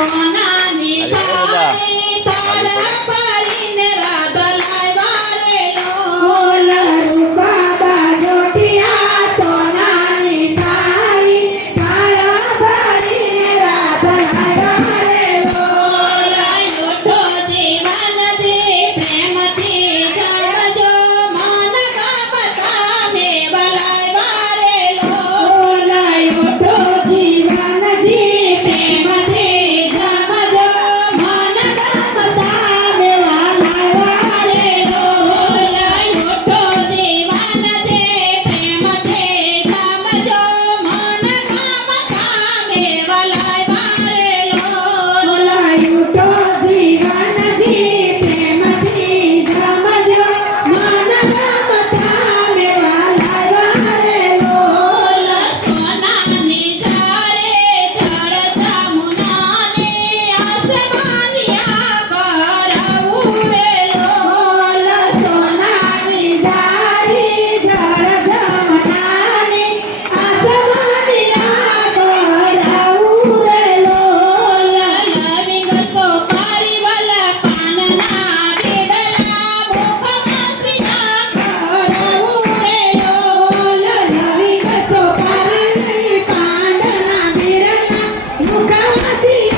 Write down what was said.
போகணும்னா así.